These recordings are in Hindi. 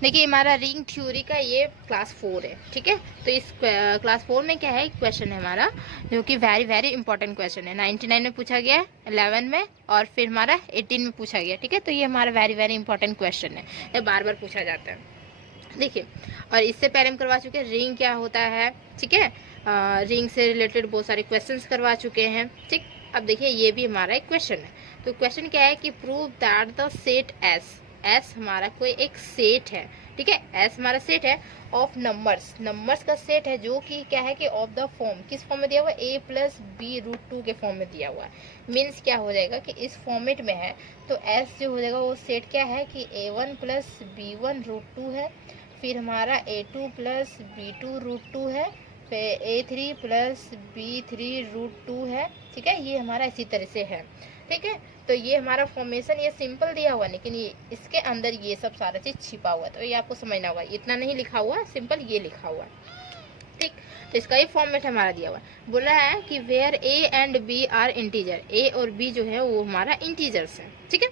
देखिए हमारा रिंग थ्योरी का ये क्लास 4 है, ठीक है। तो इस क्लास 4 में क्या है, क्वेश्चन है हमारा जो कि वेरी वेरी इंपॉर्टेंट क्वेश्चन है। 99 में पूछा गया है, 11 में, और फिर हमारा 18 में पूछा गया, ठीक है। तो ये हमारा वेरी वेरी इंपॉर्टेंट क्वेश्चन है, ये बार बार पूछा जाता है। देखिए, और इससे पहले हम करवा चुके हैं रिंग क्या होता है, ठीक है। रिंग से रिलेटेड बहुत सारे क्वेश्चंस करवा चुके हैं, ठीक। अब देखिए ये भी हमारा एक क्वेश्चन है। तो क्वेश्चन क्या है कि prove that the set S हमारा कोई एक सेट है, ठीक है। एस हमारा सेट है ऑफ नंबर्स का सेट है जो कि क्या है कि ऑफ द फॉर्म, किस फॉर्म में दिया हुआ है, a प्लस बी रूट 2 के फॉर्म में दिया हुआ है। मीन्स क्या हो जाएगा कि इस फॉर्मेट में है तो एस जो हो जाएगा वो सेट क्या है कि a1 प्लस b1 रूट 2 है, फिर हमारा a2 प्लस b2 रूट 2 है, फिर a3 प्लस b3 रूट 2 है, ठीक है। ये हमारा इसी तरह से है, ठीक है। तो ये हमारा फॉर्मेशन ये सिंपल दिया हुआ, लेकिन ये इसके अंदर ये सब सारा चीज छिपा हुआ है, तो ये आपको समझना होगा। इतना नहीं लिखा हुआ, सिंपल ये लिखा हुआ है, ठीक। तो इसका ये फॉर्मेट हमारा दिया हुआ है। बोला है कि where A and B are integer, A और बी जो है वो हमारा इंटीजर्स है, ठीक है।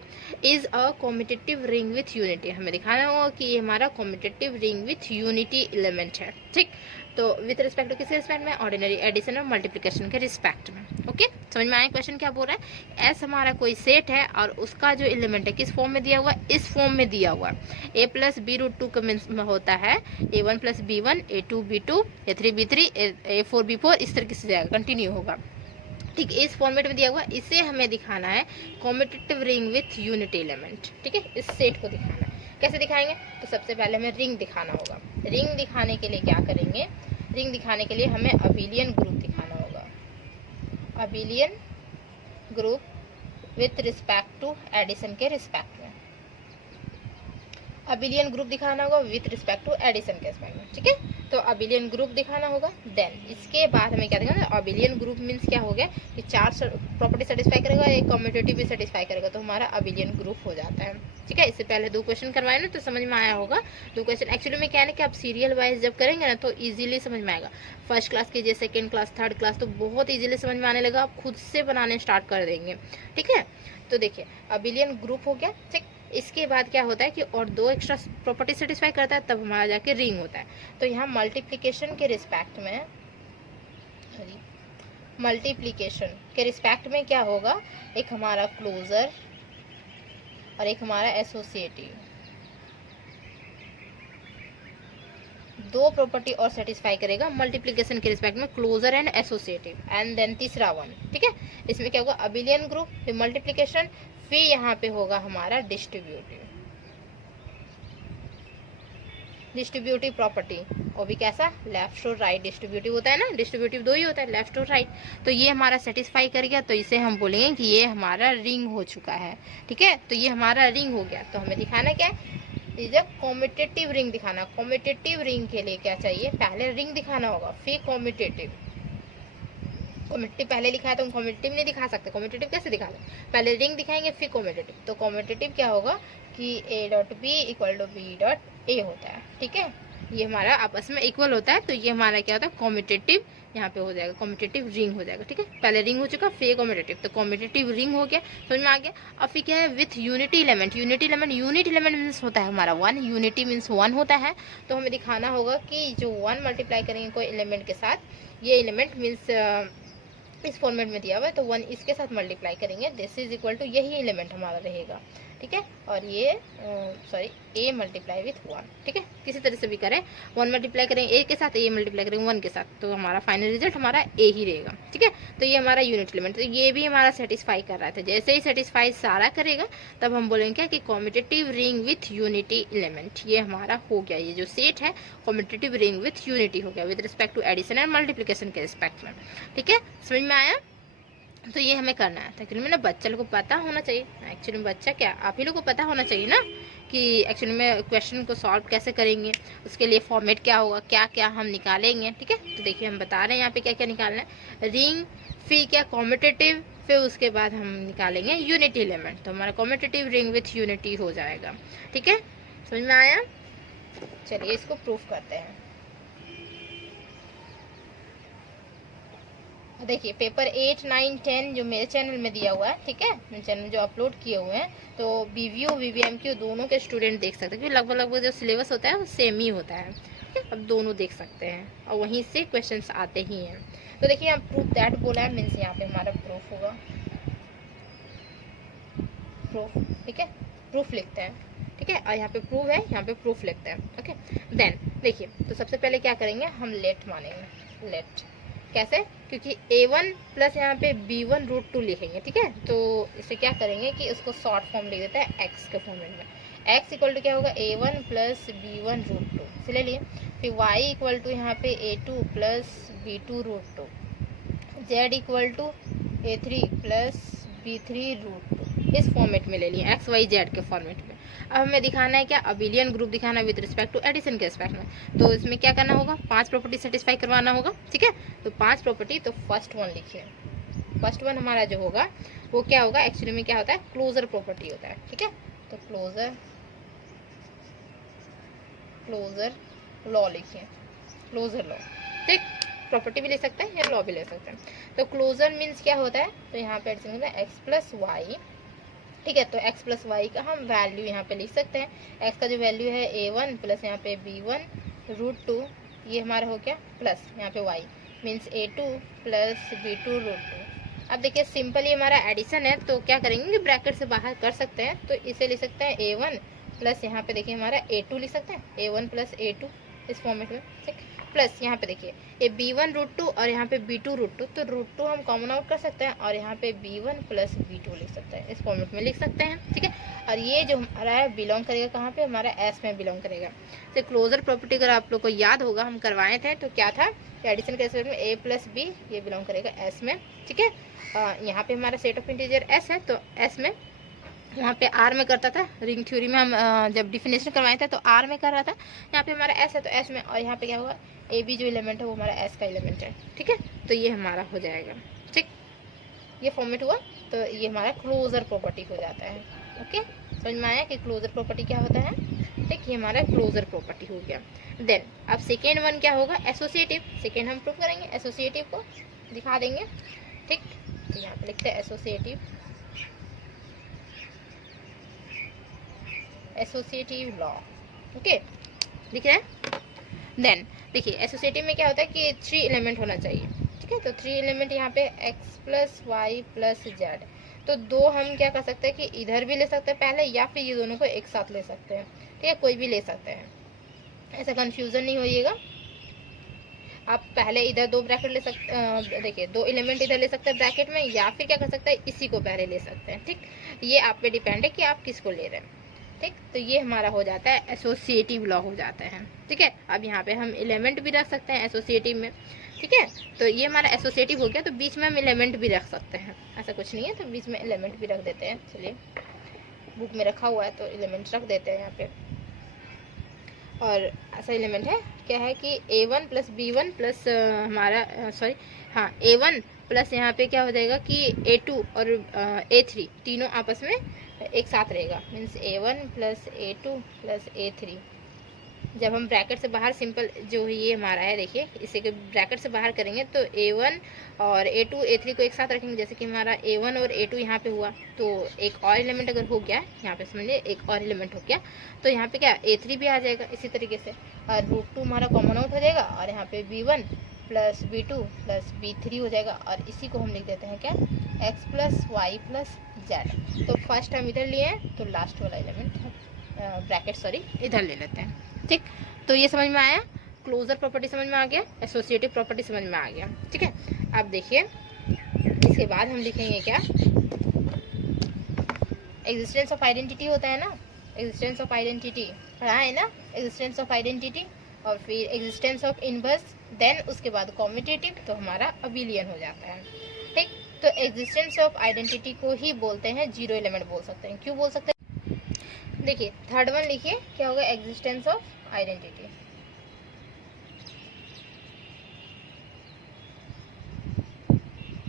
Is a competitive ring with unity, हमें दिखाना होगा कि ये हमारा competitive ring with unity element है, ठीक। तो विथ रिस्पेक्ट टू किसके रिस्पेक्ट में, ऑर्डिनरी एडिशन और मल्टीप्लिकेशन के रिस्पेक्ट में, ओके। समझ में आया क्वेश्चन क्या बोल रहा है। एस हमारा कोई सेट है और उसका जो एलिमेंट है किस फॉर्म में दिया हुआ है, इस फॉर्म में दिया हुआ है। ए प्लस बी रूट 2 में होता है a1 plus b1, a2 b2, a3 b3, a4 b4, इस तरीके से जाएगा, कंटिन्यू होगा, ठीक। इस फॉर्मेट में दिया हुआ, इसे हमें दिखाना है competitive ring with unity element, ठीक है। इस सेट को दिखाना है, कैसे दिखाएंगे, तो सबसे पहले हमें रिंग दिखाना होगा। रिंग दिखाने के लिए क्या करेंगे, रिंग दिखाने के लिए हमें अबिलियन ग्रुप दिखाना होगा, abelian group with respect to addition के रिस्पेक्ट में, अबिलियन ग्रुप दिखाना होगा विथ रिस्पेक्ट टू एडिशन के रिस्पेक्ट में, ठीक है। तो अबिलियन ग्रुप दिखाना होगा। देन इसके बाद हमें क्या दिखाना है, अबिलियन ग्रुप मीन्स क्या हो गया कि 4 प्रॉपर्टी सेटिस्फाई करेगा, एक कम्यूटेटिव भी सेटिस्फाई करेगा, तो हमारा अबिलियन ग्रुप हो जाता है, ठीक है। इससे पहले 2 क्वेश्चन करवाए ना, तो समझ में आया होगा। 2 क्वेश्चन एक्चुअली में क्या है ना कि आप सीरियल वाइज जब करेंगे ना तो इजीली समझ में आएगा। फर्स्ट क्लास कीजिए, सेकेंड क्लास, थर्ड क्लास, तो बहुत इजीली समझ में आने लगा, आप खुद से बनाने स्टार्ट कर देंगे, ठीक है। तो देखिए अबिलियन ग्रुप हो गया, ठीक। इसके बाद क्या होता है कि और 2 एक्स्ट्रा प्रॉपर्टी सेटिस्फाई करता है, तब हमारा जाके रिंग होता है। तो यहाँ मल्टीप्लिकेशन के रिस्पेक्ट में क्या होगा, एक हमारा क्लोजर और एक हमारा एसोसिएटिव, 2 प्रॉपर्टी और सेटिस्फाई करेगा मल्टीप्लिकेशन के रिस्पेक्ट में, closure and associative, and then तीसरा वन, ठीक है। इसमें क्या होगा, अबिलियन ग्रुप, फिर मल्टीप्लिकेशन, फिर यहाँ पे होगा हमारा डिस्ट्रीब्यूटिव प्रॉपर्टी, और भी कैसा, लेफ्ट और राइट डिस्ट्रीब्यूटिव होता है ना, डिस्ट्रीब्यूटिव 2 ही होता है, लेफ्ट और राइट। तो ये हमारा सेटिस्फाई कर गया, तो इसे हम बोलेंगे कि ये हमारा रिंग हो चुका है, ठीक है। तो ये हमारा रिंग हो गया। तो हमें दिखाना क्या है, जब कॉम्पिटिटिव रिंग दिखाना, कॉम्पिटिटिव रिंग के लिए क्या चाहिए, पहले रिंग दिखाना होगा, फिर कॉम्पिटिटिव पहले लिखा है तो हम कॉम्पिटिटिव नहीं दिखा सकते, कॉम्पिटिटिव कैसे दिखा सकते, पहले रिंग दिखाएंगे फिर कॉम्पिटिटिव। तो कॉम्पिटिटिव क्या होगा कि a dot B equal to B dot A होता है, ठीक है। ये हमारा आपस में इक्वल होता है, तो ये हमारा क्या होता है, कॉम्पिटिटिव यहाँ पे हो जाएगा, कॉम्पिटिटिव रिंग हो जाएगा, ठीक है। पहले रिंग हो चुका, फिर कॉम्पिटिटिव, तो कॉम्पिटिटिव रिंग हो गया, समझ में आ गया। अब फिर क्या है, with unity element, unit element means होता है हमारा 1, यूनिटी मीन्स 1 होता है। तो हमें दिखाना होगा कि जो 1 मल्टीप्लाई करेंगे कोई एलिमेंट के साथ, ये एलिमेंट मीन्स इस फॉर्मेट में दिया हुआ है, तो 1 इसके साथ मल्टीप्लाई करेंगे, दिस इज इक्वल टू, यही एलिमेंट हमारा रहेगा, ठीक है। और ये a मल्टीप्लाई विथ 1, ठीक है। किसी तरह से भी करें, 1 मल्टीप्लाई करें a के साथ, a मल्टीप्लाई करें 1 के साथ, तो हमारा फाइनल रिजल्ट हमारा a ही रहेगा, ठीक है। तो ये हमारा यूनिट एलिमेंट, तो ये भी हमारा सेटिस्फाई कर रहा था। जैसे ही सेटिस्फाई सारा करेगा तब हम बोलेंगे क्या कि competitive ring with unity element, ये हमारा हो गया। ये जो सेट है कॉम्पिटिटिव रिंग विथ यूनिटी हो गया, with respect to addition and multiplication के रिस्पेक्ट में, ठीक है। समझ में आया। तो ये हमें करना है। तो एक्चुअली में ना बच्चा लोग को पता होना चाहिए, एक्चुअली में बच्चा क्या आप ही लोग को पता होना चाहिए ना कि एक्चुअली में क्वेश्चन को सॉल्व कैसे करेंगे, उसके लिए फॉर्मेट क्या होगा, क्या क्या हम निकालेंगे, ठीक है। तो देखिए हम बता रहे हैं यहाँ पे क्या क्या निकालना है, रिंग, फिर क्या कॉम्पिटिटिव, फिर उसके बाद हम निकालेंगे यूनिटी एलिमेंट, तो हमारा कॉम्पिटिटिव रिंग विथ यूनिटी हो जाएगा, ठीक है। समझ में आया। चलिए इसको प्रूफ करते हैं। देखिए पेपर 8, 9, 10 जो मेरे चैनल में दिया हुआ है, ठीक है, मेरे चैनल जो अपलोड किए हुए हैं, तो बीवीओ वीवीएमक्यू दोनों के स्टूडेंट देख सकते हैं, क्योंकि लगभग लगभग जो सिलेबस होता है वो सेम ही होता है, ठीक है। अब दोनों देख सकते हैं और वहीं से क्वेश्चंस आते ही हैं। तो देखिए यहाँ प्रूफ दैट बोला है, मीन्स यहाँ पे हमारा प्रूफ होगा, प्रूफ, ठीक है, प्रूफ लिखते हैं, ठीक है, और यहाँ पे प्रूफ है, यहाँ पे प्रूफ लिखते हैं, ओके। देन देखिए, तो सबसे पहले क्या करेंगे, हम लेट मानेंगे, लेट कैसे, क्योंकि a1 प्लस यहाँ पे b1 रूट 2 लिखेंगे, ठीक है। तो इसे क्या करेंगे कि उसको शॉर्ट फॉर्म लिख देते हैं x के फॉर्मेट में। x इक्वल टू क्या होगा, a1 प्लस b1 रूट 2, इसे ले लिए। फिर y इक्वल टू यहाँ पे a2 plus b2 root 2, z equal to a3 plus b3 root 2, इस फॉर्मेट में ले लिए, एक्स वाई जेड के फॉर्मेट में। अब हमें दिखाना है क्या, अबिलियन ग्रुप दिखाना है विद रिस्पेक्ट टू एडिशन के रिस्पेक्ट में। तो इसमें क्या करना होगा, 5 प्रॉपर्टी सेटिस्फाई करवाना होगा, ठीक है। तो 5 प्रॉपर्टी, तो फर्स्ट वन लिखिए। फर्स्ट वन हमारा जो होगा वो क्या होगा, एक्चुअली में क्या होता है, क्लोजर प्रॉपर्टी होता है, ठीक है। तो क्लोजर लॉ लिखिए, क्लोजर लॉ, ठीक, प्रॉपर्टी भी ले सकते हैं या लॉ भी ले सकते हैं। तो क्लोजर मीन्स क्या होता है, तो यहाँ पे एडिशन होता है एक्स प्लस वाई, ठीक है। तो x प्लस वाई का हम वैल्यू यहाँ पे लिख सकते हैं। x का जो वैल्यू है a1 प्लस यहाँ पे b1 रूट 2, ये हमारा हो गया, प्लस यहाँ पे y means a2 plus b2 root 2। अब देखिए सिंपल ये हमारा एडिशन है, तो क्या करेंगे, ब्रैकेट से बाहर कर सकते हैं, तो इसे लिख सकते हैं a1 प्लस यहाँ पे देखिए हमारा a2 लिख सकते हैं, a1 प्लस a2 इस फॉर्मेट में, ठीक, प्लस यहाँ पे देखिए ये b1 रूट 2 और यहाँ पे b2 रूट 2, तो रूट 2 हम कॉमन आउट कर सकते हैं और यहाँ पे b1 प्लस b2 लिख सकते हैं, इस फॉर्मेट में लिख सकते हैं, ठीक है। और ये जो हमारा है बिलोंग करेगा कहाँ पे, हमारा एस में बिलोंग करेगा। तो क्लोजर प्रॉपर्टी अगर आप लोग को याद होगा हम करवाए थे, तो क्या था, एडिशन के रिस्पेक्ट में a प्लस b, ये बिलोंग करेगा एस में, ठीक है। यहाँ पे हमारा सेट ऑफ इंटीजर एस है, तो एस में, यहाँ पे आर में करता था, रिंग थ्योरी में हम जब डिफिनेशन करवाए थे तो आर में कर रहा था, यहाँ पे हमारा एस है तो एस में, और यहाँ पे क्या होगा, ए बी जो एलिमेंट है वो हमारा एस का एलिमेंट है, ठीक है। तो ये हमारा हो जाएगा, ठीक, ये फॉर्मेट हुआ, तो ये हमारा क्लोजर प्रॉपर्टी हो जाता है, ओके। समझ में आया कि क्लोजर प्रॉपर्टी क्या होता है, ठीक, ये हमारा क्लोजर प्रॉपर्टी हो गया। देन अब सेकेंड वन क्या होगा, एसोसिएटिव, सेकेंड हम प्रूव करेंगे, एसोसिएटिव को दिखा देंगे, ठीक। तो यहाँ पे लिखते हैं एसोसिएटिव लॉ, ओके, दिख रहा है। देन देखिए एसोसिएटिव में क्या होता है कि 3 एलिमेंट होना चाहिए, ठीक है। तो 3 एलिमेंट यहाँ पे x plus Y plus Z, तो 2 हम क्या कर सकते हैं कि इधर भी ले सकते हैं पहले, या फिर ये दोनों को एक साथ ले सकते हैं, ठीक है, कोई भी ले सकते हैं, ऐसा कंफ्यूजन नहीं होइएगा। आप पहले इधर 2 ब्रैकेट ले सकते, देखिए 2 एलिमेंट इधर ले सकते हैं ब्रैकेट में, या फिर क्या कर सकते हैं, इसी को पहले ले सकते हैं, ठीक। ये आप पे डिपेंड है कि आप किसको ले रहे हैं, ठीक। तो ये हमारा हो जाता है एसोसिएटिव लॉ हो जाता है, ठीक है। अब यहाँ पे हम एलिमेंट भी रख सकते हैं एसोसिएटिव में, ठीक है। तो ये हमारा एसोसिएटिव हो गया, तो बीच में हम एलिमेंट भी रख सकते हैं, ऐसा कुछ नहीं है, तो बीच में एलिमेंट भी रख देते हैं। चलिए बुक में रखा हुआ है तो एलिमेंट रख देते हैं यहाँ पे। और ऐसा एलिमेंट है क्या है कि a1 प्लस b1 प्लस हमारा a1 प्लस यहाँ पे क्या हो जाएगा कि a2 और a3 तीनों आपस में एक साथ रहेगा, means a1 plus a2 plus a3। जब हम ब्रैकेट से बाहर सिंपल जो ये हमारा है, देखिए इसे ब्रैकेट से बाहर करेंगे तो a1 और a2 a3 को एक साथ रखेंगे, जैसे कि हमारा a1 और a2 यहाँ पे हुआ, तो एक और एलिमेंट अगर हो गया यहाँ पे, समझिए एक और एलिमेंट हो गया, तो यहाँ पे क्या a3 भी आ जाएगा इसी तरीके से, और रूट 2 हमारा कॉमन आउट हो जाएगा, और यहाँ पे b1 plus b2 plus b3 हो जाएगा, और इसी को हम लिख देते हैं क्या, x plus Y plus Z. तो फर्स्ट हम इधर लिए हैं, तो लास्ट वाला एलिमेंट ब्रैकेट इधर ले लेते हैं, ठीक। तो ये समझ में आया, क्लोजर प्रॉपर्टी समझ में आ गया, एसोसिएटिव प्रॉपर्टी समझ में आ गया, ठीक है। अब देखिए इसके बाद हम लिखेंगे क्या, एग्जिस्टेंस ऑफ आइडेंटिटी होता है ना, एग्जिस्टेंस ऑफ आइडेंटिटी पढ़ा है ना, एग्जिस्टेंस ऑफ आइडेंटिटी, और फिर एग्जिस्टेंस ऑफ इनवर्स, देन उसके बाद कॉम्यूटेटिव, तो हमारा अबिलियन हो जाता है, ठीक। तो एग्जिस्टेंस ऑफ आइडेंटिटी को ही बोलते हैं जीरो एलिमेंट बोल सकते हैं। क्यों बोल सकते हैं, देखिए थर्ड वन लिखिए क्या होगा, existence of identity,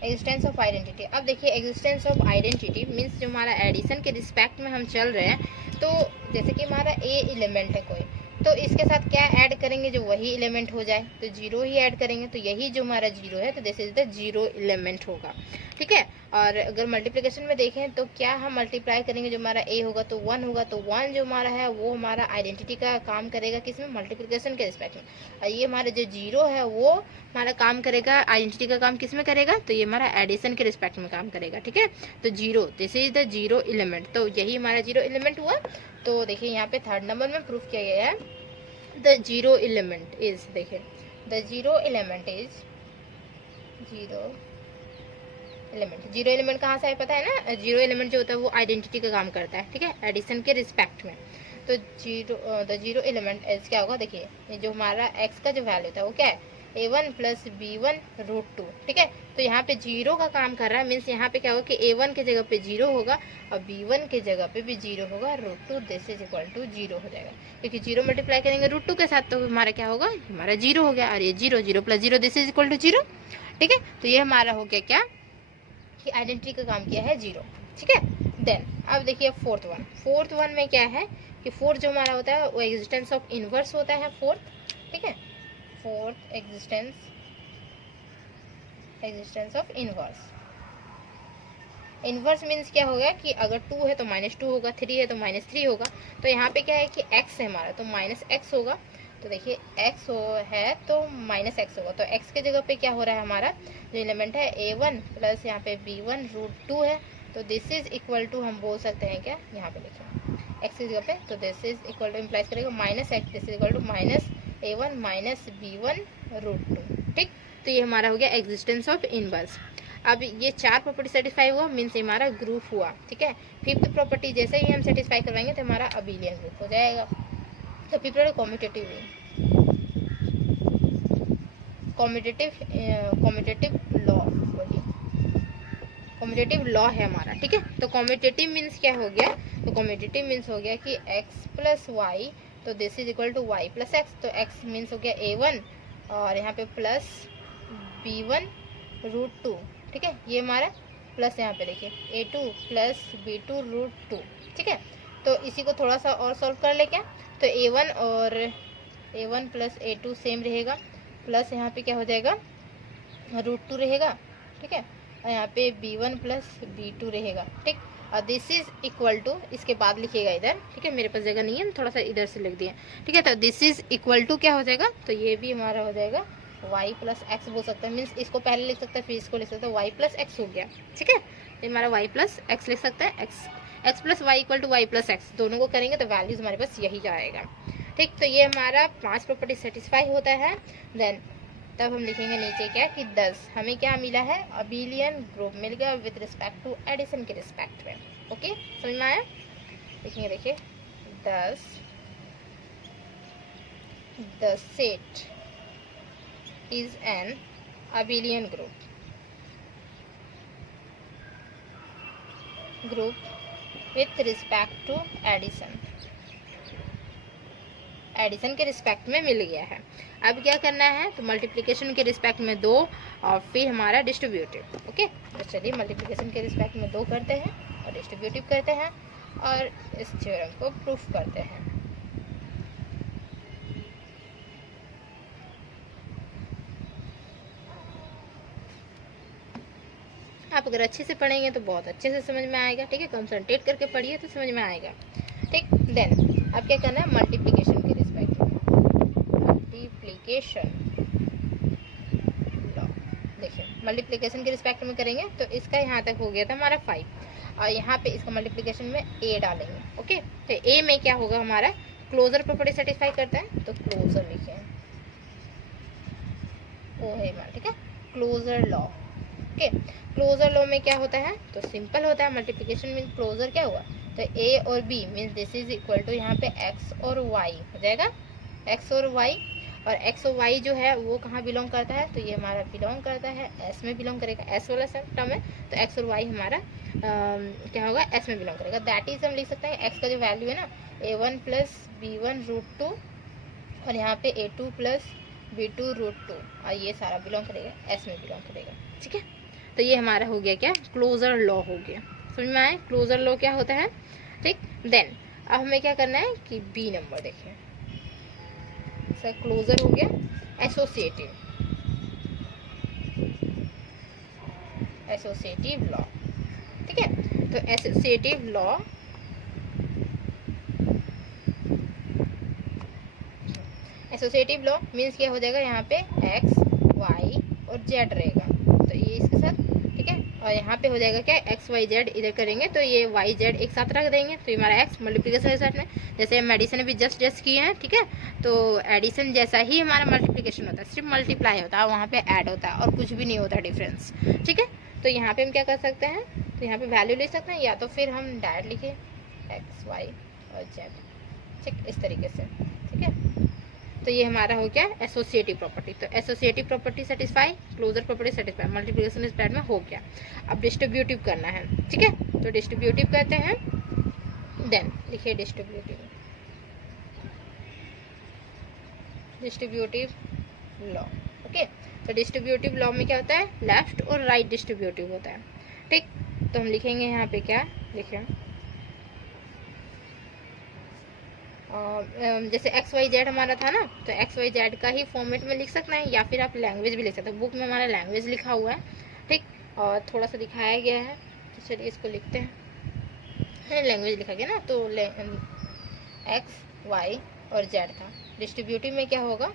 existence of identity. अब देखिए एग्जिस्टेंस ऑफ आइडेंटिटी मीन्स जो हमारा एडिशन के रिस्पेक्ट में हम चल रहे हैं, तो जैसे कि हमारा ए एलिमेंट है कोई, तो इसके साथ क्या ऐड करेंगे, जो वही एलिमेंट हो जाए, तो जीरो ही ऐड करेंगे, तो यही जो हमारा जीरो है, तो this is the zero element होगा, ठीक है। और अगर मल्टीप्लिकेशन में देखें तो क्या हम मल्टीप्लाई करेंगे, जो हमारा ए होगा तो 1 होगा, तो 1 जो हमारा है वो हमारा आइडेंटिटी का काम करेगा, किसमें, मल्टीप्लिकेशन के रिस्पेक्ट में। और ये हमारा जो जीरो है वो हमारा काम करेगा, आइडेंटिटी का काम किसमें करेगा, तो ये हमारा एडिशन के रिस्पेक्ट में काम करेगा, ठीक है। तो zero, this is the zero element, तो यही हमारा जीरो एलिमेंट हुआ। तो देखिए यहाँ पे थर्ड नंबर में प्रूफ किया गया है, द जीरो एलिमेंट इज, देखिए the zero element is, zero element कहाँ से है पता है ना, जीरो एलिमेंट जो होता है वो आइडेंटिटी का काम करता है, ठीक है, एडिशन के रिस्पेक्ट में। तो द जीरो एलिमेंट इज क्या होगा, देखिए ये जो हमारा x का जो वैल्यू था वो क्या है, a1 प्लस b1 रूट 2, ठीक है। तो यहाँ पे जीरो का काम कर रहा है, मीन्स यहाँ पे क्या होगा कि a1 के जगह पे जीरो होगा और b1 के जगह पे भी जीरो होगा, root 2 this is equal to zero हो जाएगा, क्योंकि जीरो मल्टीप्लाई करेंगे रूट 2 के साथ तो हमारा क्या होगा, हमारा जीरो हो गया, और ये zero, zero plus zero this is equal to zero, ठीक है। तो ये हमारा हो गया क्या, कि आइडेंटिटी का काम किया है जीरो, ठीक है। देन अब देखिए फोर्थ वन में क्या है कि फोर्थ जो हमारा होता है वो एग्जिस्टेंस ऑफ इनवर्स होता है, फोर्थ, ठीक है, fourth existence of inverse. Inverse means क्या होगा कि अगर 2 है तो -2 होगा, 3 है तो -3 होगा। तो यहाँ पे क्या है कि x है हमारा, तो -x होगा। तो देखिए x है तो -x होगा, तो x के जगह पे क्या हो रहा है, हमारा जो एलिमेंट है a1 प्लस यहाँ पे b1 रूट 2 है, तो दिस इज इक्वल टू हम बोल सकते हैं क्या, यहाँ पे लिखिए x की जगह पे, तो this is equal to implies करेगा -x, this is equal to -a1 minus b1 root 2, ठीक। तो ये हमारा हो गया एग्जिस्टेंस ऑफ इनवर्स। अब ये 4 प्रॉपर्टी सेटिस्फाई हुआ, मीन्स हमारा ग्रुप हुआ, ठीक है। 5th प्रॉपर्टी जैसे ही हम सेटिस्फाई करवाएंगे तो हमारा अबिलियन ग्रुप हो जाएगा। तो 5th कॉम्यूटेटिव लॉ है हमारा, ठीक है। तो कॉम्यूटेटिव मीन्स क्या हो गया, तो कॉम्यूटेटिव मीन्स हो गया कि x प्लस वाई, तो this is equal to Y plus X, तो x मीन्स हो गया a1 और यहाँ पे प्लस b1 रूट 2, ठीक है। ये हमारा प्लस यहाँ पे देखिए a2 प्लस b2 रूट 2, ठीक है। तो इसी को थोड़ा सा और सॉल्व कर ले क्या, तो a1 और a1 प्लस a2 सेम रहेगा, प्लस यहाँ पे क्या हो जाएगा रूट 2 रहेगा, ठीक है, और यहाँ पे b1 प्लस b2 रहेगा, ठीक। और दिस इज इक्वल टू, इसके बाद लिखिएगा इधर, ठीक है, मेरे पास जगह नहीं है, थोड़ा सा इधर से लिख दिया, ठीक है। तो दिस इज इक्वल टू क्या हो जाएगा, तो ये भी हमारा हो जाएगा y प्लस एक्स बोल सकते हैं, मीन्स इसको पहले लिख सकते हैं फिर इसको लिख सकते हैं, y प्लस एक्स हो गया, ठीक है। तो हमारा y प्लस एक्स लिख सकते हैं, X plus Y equal to Y plus X, दोनों को करेंगे तो वैल्यूज हमारे पास यही आएगा, ठीक। तो ये हमारा 5 प्रॉपर्टी सेटिस्फाई होता है। देन तब हम लिखेंगे नीचे क्या कि 10 हमें क्या मिला है, अबिलियन ग्रुप मिल गया विद रिस्पेक्ट टू एडिशन के रिस्पेक्ट में, ओके, समझ में आया। लिखेंगे देखिए 10 the set is an abelian group with respect to addition के रिस्पेक्ट में मिल गया है। अब क्या करना है, तो मल्टीप्लिकेशन के रिस्पेक्ट में 2 और फिर हमारा डिस्ट्रीब्यूटिव, ओके। तो चलिए मल्टीप्लिकेशन के रिस्पेक्ट में 2 करते हैं और डिस्ट्रीब्यूटिव करते हैं और इस थ्योरम को प्रूफ करते हैं। आप अगर अच्छे से पढ़ेंगे तो बहुत अच्छे से समझ में आएगा, ठीक है, कंसंट्रेट करके पढ़िए तो समझ में आएगा, ठीक। देन अब क्या करना है, मल्टीप्लिकेशन के रिस्पेक्ट में, मल्टीप्लिकेशन लॉ, देखिए मल्टीप्लिकेशन के रिस्पेक्ट में करेंगे तो इसका यहाँ तक हो गया था हमारा 5 और यहाँ पे इसका मल्टीप्लिकेशन में a डालेंगे, ओके। तो a में क्या होगा, हमारा क्लोजर प्रॉपर्टी सेटिस्फाई करता है, तो क्लोजर लिखे ओ है हमारा, ठीक है, closure law, okay. Closure law में क्या होता है, तो सिंपल होता है, मल्टीप्लिकेशन मीन क्लोजर क्या हुआ, तो a और b means this is equal to यहाँ पे x और y हो जाएगा, x और y, और x और y जो है वो कहाँ बिलोंग करता है, तो ये हमारा बिलोंग करता है s में बिलोंग करेगा, s वाला टर्म है, तो x और y हमारा क्या होगा, s में बिलोंग करेगा। दैट इज हम लिख सकते हैं x का जो वैल्यू है ना a1 प्लस b1 रूट 2 और यहाँ पे a2 प्लस b2 रूट 2 और ये सारा बिलोंग करेगा s में बिलोंग करेगा, ठीक है। तो ये हमारा हो गया क्या, क्लोजर लॉ हो गया, समझ में आए क्लोजर लॉ क्या होता है, ठीक। देन अब हमें क्या करना है कि बी नंबर देखिए, इसका क्लोजर हो गया एसोसिएटिव, एसोसिएटिव लॉ। ठीक है, तो associative law, associative law means क्या हो जाएगा, यहाँ पे एक्स वाई और जेड रहेगा, तो ये इसके साथ, ठीक है, और यहाँ पे हो जाएगा क्या, एक्स वाई जेड इधर करेंगे तो ये वाई जेड एक साथ रख देंगे, तो ये हमारा एक्स मल्टीप्लीकेशन के साथ में, जैसे हम एडिशन भी जस्ट किए हैं, ठीक है, तो एडिशन जैसा ही हमारा मल्टीप्लीकेशन होता है, सिर्फ मल्टीप्लाई होता है, वहाँ पे ऐड होता है और कुछ भी नहीं होता डिफरेंस। ठीक है, तो यहाँ पे हम क्या कर सकते हैं, तो यहाँ पे वैल्यू ले सकते हैं, या तो फिर हम डायरेक्ट लिखे एक्स वाई और जेड, ठीक, इस तरीके से। ठीक है, तो ये हमारा हो गया एसोसिएटिव प्रॉपर्टी। तो associative property satisfy, closure property satisfy, multiplication इस पैड में हो गया। अब डिस्ट्रीब्यूटिव करना है। ठीक है, तो डिस्ट्रीब्यूटिव करते हैं, देन लिखिए डिस्ट्रीब्यूटिव, डिस्ट्रीब्यूटिव लॉ। ओके, तो डिस्ट्रीब्यूटिव लॉ में क्या होता है, लेफ्ट और राइट डिस्ट्रीब्यूटिव होता है। ठीक, तो हम लिखेंगे यहाँ पे क्या, लिखिए जैसे एक्स वाई जेड हमारा था ना, तो एक्स वाई जेड का ही फॉर्मेट में लिख सकते हैं, या फिर आप लैंग्वेज भी लिख सकते हैं। बुक में हमारा लैंग्वेज लिखा हुआ है, ठीक, और थोड़ा सा दिखाया गया है, तो चलिए इसको लिखते हैं। लैंग्वेज लिखा गया ना, तो एक्स वाई और जेड था। डिस्ट्रीब्यूटिव में क्या होगा,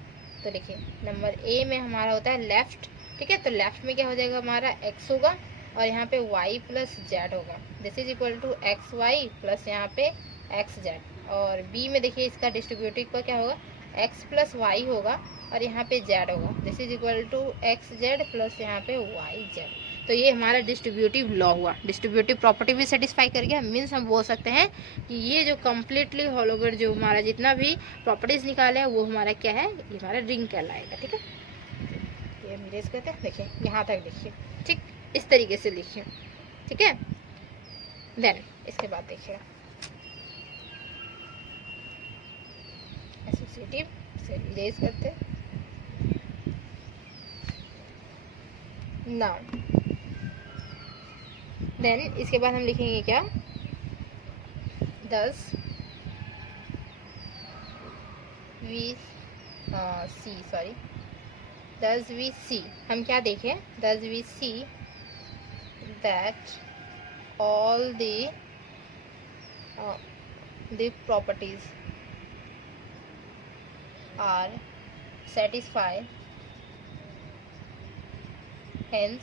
तो देखिए नंबर ए में हमारा होता है लेफ्ट। ठीक है, तो लेफ्ट में क्या हो जाएगा, हमारा एक्स होगा और यहाँ पे वाई प्लस जेड होगा, this is equal to X Y plus यहाँ पे एक्स जेड। और बी में देखिए इसका डिस्ट्रीब्यूटिव का क्या होगा, एक्स प्लस वाई होगा और यहाँ पे जेड होगा, this is equal to X Z plus यहाँ पे वाई जेड। तो ये हमारा डिस्ट्रीब्यूटिव लॉ हुआ। डिस्ट्रीब्यूटिव प्रॉपर्टी भी सेटिस्फाई कर गया, मीन्स हम बोल सकते हैं कि ये जो कम्प्लीटली ऑल ओवर जो हमारा जितना भी प्रॉपर्टीज निकाले हैं वो हमारा क्या है, ये हमारा रिंग कहलाएगा। ठीक है, ये हम इरेज करते हैं, देखिए यहाँ तक लिखिए, ठीक, इस तरीके से लिखिए। ठीक है, देन इसके बाद देखिए एसोसिएटिव से इरेज करते हैं। नाउ देन इसके बाद हम लिखेंगे क्या, 10 वी सी, हम क्या देखें, 10 we see that all the properties are satisfied, hence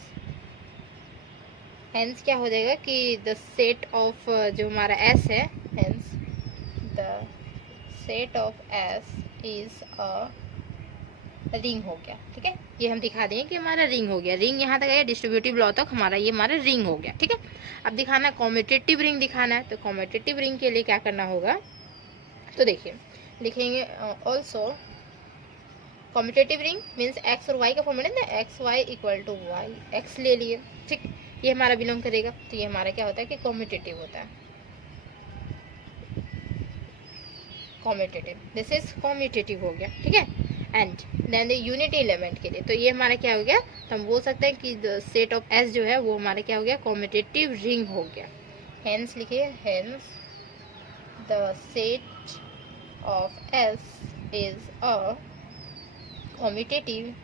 क्या हो जाएगा कि the set of जो हमारा S है, hence the set of S is a ring हो गया। ठीक है, ये हम दिखा दें कि हमारा रिंग हो गया। रिंग यहाँ तक आया, डिस्ट्रीब्यूटिव लॉ तक हमारा ये हमारा रिंग हो गया। ठीक है, अब दिखाना है कॉम्यूटेटिव रिंग दिखाना है, तो कॉम्यूटेटिव रिंग के लिए क्या करना होगा, तो देखिए लिखेंगे also commutative ring means X और वाई का फॉर्मूला है ना, X Y equal to Y, X ले लिए। ठीक, ये हमारा बिलोंग करेगा, तो ये हमारा क्या होता है कि कॉम्यूटेटिव होता है, कॉम्यूटेटिव, दिस इज कॉम्यूटेटिव हो गया। ठीक है, and then the unity element के लिए, तो ये हमारा क्या हो गया, तो हम बोल सकते हैं कि द सेट ऑफ एस जो है वो हमारा क्या हो गया, कॉम्यूटेटिव रिंग हो गया। हेंस लिखिए, hence the set of S is a commutative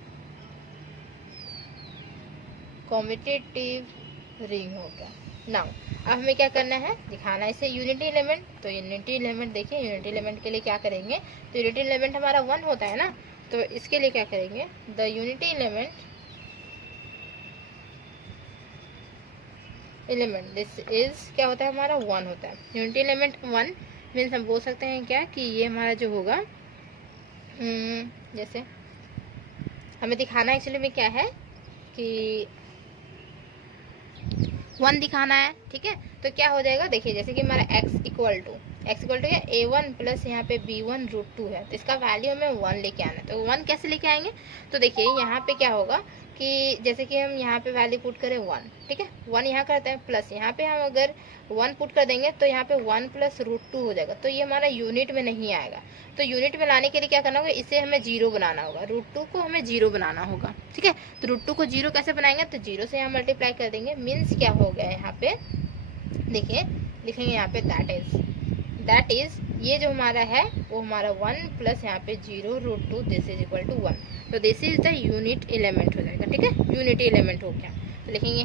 ring हो गया। नाउ अब हमें क्या करना है, दिखाना है इसे यूनिटी एलिमेंट। तो यूनिटी एलिमेंट देखिए, यूनिटी एलिमेंट के लिए क्या करेंगे, तो यूनिटी एलिमेंट हमारा 1 होता है ना, तो इसके लिए क्या करेंगे, the unity element this is क्या होता है हमारा 1 होता है। यूनिटी एलिमेंट 1 मीन्स हम बोल सकते हैं क्या कि ये हमारा जो होगा, जैसे हमें दिखाना एक्चुअली में क्या है कि 1 दिखाना है। ठीक है, तो क्या हो जाएगा, देखिए जैसे कि हमारा x इक्वल टू क्या, a1 प्लस यहाँ पे b1 रूट 2 है, तो इसका वैल्यू हमें 1 लेके आना है। तो 1 कैसे लेके आएंगे, तो देखिए यहाँ पे क्या होगा कि जैसे कि हम यहाँ पे वैल्यू पुट करें 1, ठीक है, 1 यहाँ करते हैं, प्लस यहाँ पे हम अगर 1 पुट कर देंगे तो यहाँ पे 1 प्लस रूट 2 हो जाएगा, तो ये हमारा यूनिट में नहीं आएगा। तो यूनिट में लाने के लिए क्या करना होगा, इसे हमें 0 बनाना होगा, रूट 2 को हमें 0 बनाना होगा। ठीक है, तो रूट 2 को 0 कैसे बनाएंगे, तो 0 से यहाँ मल्टीप्लाई कर देंगे, मीन्स क्या हो गया यहाँ पे, देखिए लिखेंगे यहाँ पे दैट इज ये जो हमारा है वो हमारा 1 प्लस यहाँ पे 0√2 दिस इज इक्वल टू 1, तो this is the unit element हो जाएगा, ठीक है, यूनिट एलिमेंट हो गया। तो लिखेंगे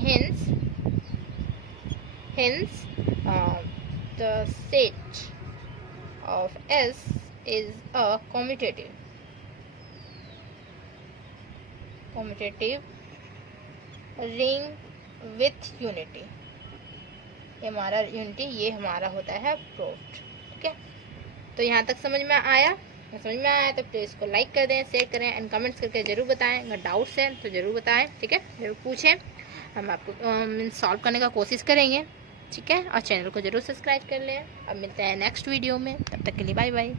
hence the set of S is a commutative ring with unity. ये हमारा यूनिटी, ये हमारा होता है प्रूफ्ड, ठीक है। तो यहाँ तक समझ में आया? समझ में आया तो प्लीज़ इसको लाइक कर दें, शेयर करें एंड कमेंट्स करके ज़रूर बताएं। अगर डाउट्स हैं तो ज़रूर बताएं, ठीक है, ज़रूर पूछें, हम आपको सॉल्व करने का कोशिश करेंगे, ठीक है। और चैनल को ज़रूर सब्सक्राइब कर लें। अब मिलते हैं नेक्स्ट वीडियो में, तब तक के लिए बाय बाय।